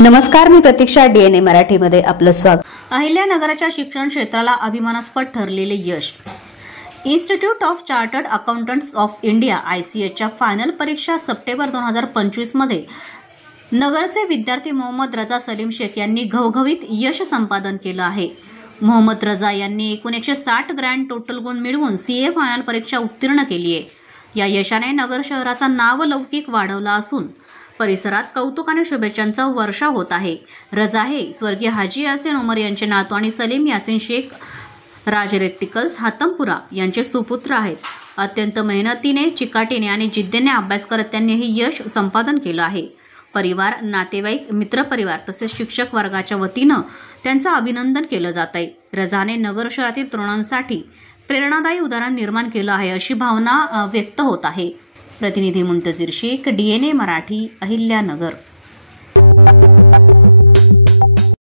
नमस्कार, मी प्रतीक्षा. DNA मराठीमध्ये आपलं स्वागत. अहिल्यानगरच्या शिक्षण क्षेत्राला अभिमानास्पद ठरलेले यश. Institute of Chartered Accountants of India ICAच्या फायनल परीक्षा सप्टेंबर 2025 मध्ये नगरचे विद्यार्थी मोहम्मद रजा सलीम शेख यांनी घवघवीत यश संपादन केलं आहे. मोहम्मद रजा यांनी एकूण 160 ग्रँड टोटल गुण मिळवून CA फायनल परीक्षा उत्तीर्ण केली आहे. या यशाने नगर शहराचा नावलौकिक वाढवला असून परिसरात कौतुक आणि शुभेच्छांचा वर्षा होत आहे. रजा हे स्वर्गीय हाजी यासीन उमर यांचे नातू आणि सलीम यासीन शेख राज इलेक्ट्रिकल्स हातमपुरा यांचे सुपुत्र आहेत. अत्यंत मेहनतीने, चिकाटीने आणि जिद्दीने अभ्यास करत त्यांनी हे यश संपादन केलं आहे. परिवार, नातेवाईक, मित्रपरिवार तसेच शिक्षक वर्गाच्या वतीनं त्यांचं अभिनंदन केलं जात आहे. रजाने नगर शहरातील तरुणांसाठी प्रेरणादायी उदाहरण निर्माण केलं आहे अशी भावना व्यक्त होत आहे. प्रतिनिधी मुंतजीर शेख, DNA मराठी, अहिल्यानगर.